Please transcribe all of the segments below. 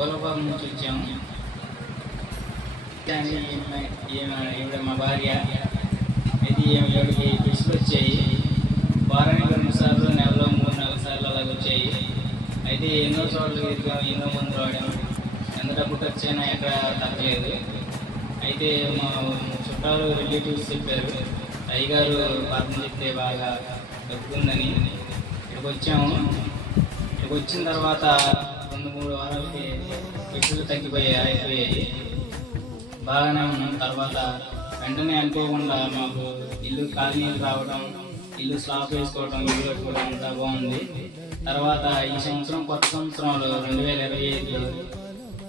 గోలపురం నుంచి వచ్చాము ఈవిడ మా భార్య అయితే ఈవిడకి పిలుసులు వచ్చాయి వారానికి రెండు సార్లు నెలలో మూడు నాలుగు సార్లు అలాగ వచ్చాయి. అయితే ఎన్నో చోట్ల ఎన్నో మంది రావడం ఎంత డబ్బు ఖర్చు అయినా ఎక్కడ తగ్గలేదు. అయితే మా చుట్టాలు రిలేటివ్స్ చెప్పారు అయ్యగారు పాపం చెప్తే బాగా తగ్గుందని ఇక్కడికి వచ్చాము. ఇక్కడికి వచ్చిన తర్వాత పిసులు తగ్గిపోయాయి. అయిపోయాయి బాగానే ఉన్నాం. తర్వాత వెంటనే అనుకోకుండా మాకు ఇల్లు ఖాళీ రావడం ఇల్లు స్లాబ్ వేసుకోవడం ఇల్లు కట్టుకోవడం అంతా బాగుంది. తర్వాత ఈ సంవత్సరం కొత్త సంవత్సరంలో రెండు వేల ఇరవై ఐదులో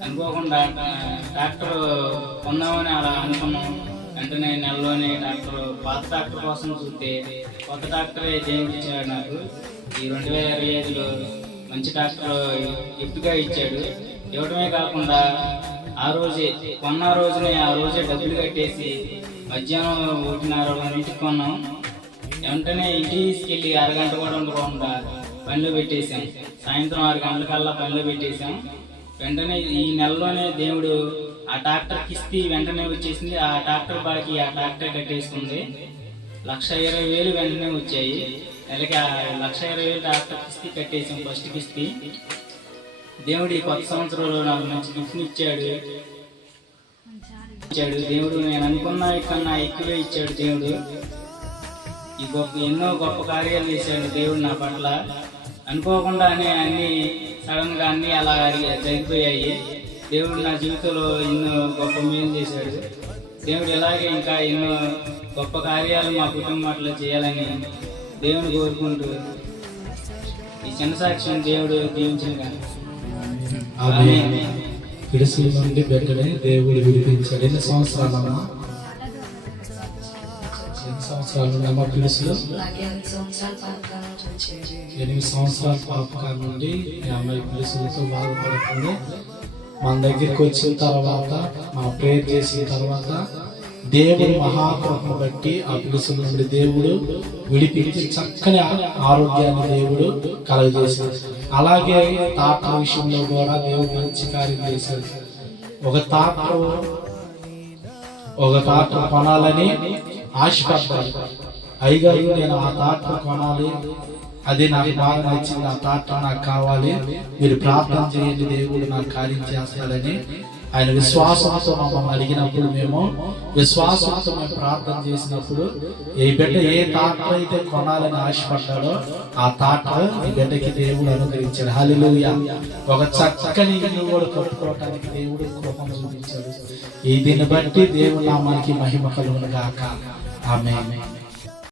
అనుకోకుండా ట్రాక్టర్ కొందామని అలా అనుకున్నాం. వెంటనే నెలలోనే ట్రాక్టర్ పాత ట్రాక్టర్ కోసం చూస్తే కొత్త ట్రాక్టరే చేయించాడు నాకు. ఈ రెండు వేల ఇరవై ఐదులో మంచి ట్రాక్టర్ గిఫ్ట్గా ఇచ్చాడు. ఇవ్వడమే కాకుండా ఆ రోజే కొన్న రోజునే ఆ రోజే డబ్బులు కట్టేసి మధ్యాహ్నం ఒకటిన్నర రెండింటికి కొన్నాం. వెంటనే ఇంటికి తీసుకెళ్ళి అరగంట కూడా ఉండకుండా పనిలో పెట్టేశాం. సాయంత్రం ఆరు గంటలకల్లా పనిలో పెట్టేశాం. వెంటనే ఈ నెలలోనే దేవుడు ఆ ట్రాక్టర్ కిస్తీ వెంటనే వచ్చేసింది. ఆ ట్రాక్టర్ బాకి ఆ ట్రాక్టర్ కట్టేసుకుంది. లక్ష ఇరవై వేలు వెంటనే వచ్చాయి. నెలకి ఆ లక్ష ఇరవై వేలు ట్రాక్టర్ కిస్తీ కట్టేసాం ఫస్ట్ కిస్తీ. దేవుడు ఈ కొత్త సంవత్సరంలో నాకు మంచి గిఫ్ట్ ఇచ్చాడు. ఇచ్చాడు. దేవుడు నేను అనుకున్న కన్నా ఎక్కువే ఇచ్చాడు దేవుడు. ఈ గొప్ప ఎన్నో గొప్ప కార్యాలు చేశాడు దేవుడు నా పట్ల. అనుకోకుండానే అన్ని సడన్గా అన్ని అలా జరిగిపోయాయి. దేవుడు నా జీవితంలో ఎన్నో గొప్ప మేలు చేశాడు. దేవుడు ఇలాగే ఇంకా ఎన్నో గొప్ప కార్యాలు మా కుటుంబంలో చేయాలని దేవుని కోరుకుంటూ ఈ చిన్న సాక్ష్యం దేవుడు దీవించిన కానీ ఆమె పిడుసుల నుండి బిడ్డని దేవుడు విడిపించాడు. ఎన్ని సంవత్సరాలమ్మా? ఎన్ని సంవత్సరాలు ఉన్నమ్మా పిడుసులు ఎనిమిది సంవత్సరాల పాపకాల నుండి ఈ అమ్మాయి పిలుసులతో బాధపడుతుంది. మన దగ్గరికి వచ్చిన తర్వాత మా ప్రేయర్ చేసిన తర్వాత దేవుడి మహాకృపను బట్టి ఆ పిలుసు నుండి దేవుడు విడిపించి చక్కని ఆరోగ్యాన్ని దేవుడు కలుగజేశాడు. అలాగే తాత విషయంలో కూడా దేవుడు మంచి కార్యం చేశాడు. ఒక తాత ఒక తాట కొనాలని ఆశపడ్డాడు. అయ్యగారు నేను ఆ తాత కొనాలి. అది నాకు బాగా నచ్చింది. ఆ తాత నాకు కావాలి. మీరు ప్రార్థన చేయండి. దేవుడు నాకు కార్యం చేస్తాడని ఆయన విశ్వాసంతో మమ్మల్ని అడిగినప్పుడు మేము విశ్వాసంతో మేము ప్రార్థన చేసినప్పుడు ఈ బిడ్డ ఏ తాట అయితే కొనాలని ఆశపడ్డాడో ఆ తాట ఈ బిడ్డకి దేవుడు అనుగ్రహించాడు. హల్లెలూయా. ఒక చక్కని ఇల్లు కూడా కట్టుకోవటానికి దేవుడు కృపను చూపించాడు. ఈ దీన్ని బట్టి దేవుడు నామానికి మహిమ కలుగునుగాక ఆమె ఆమె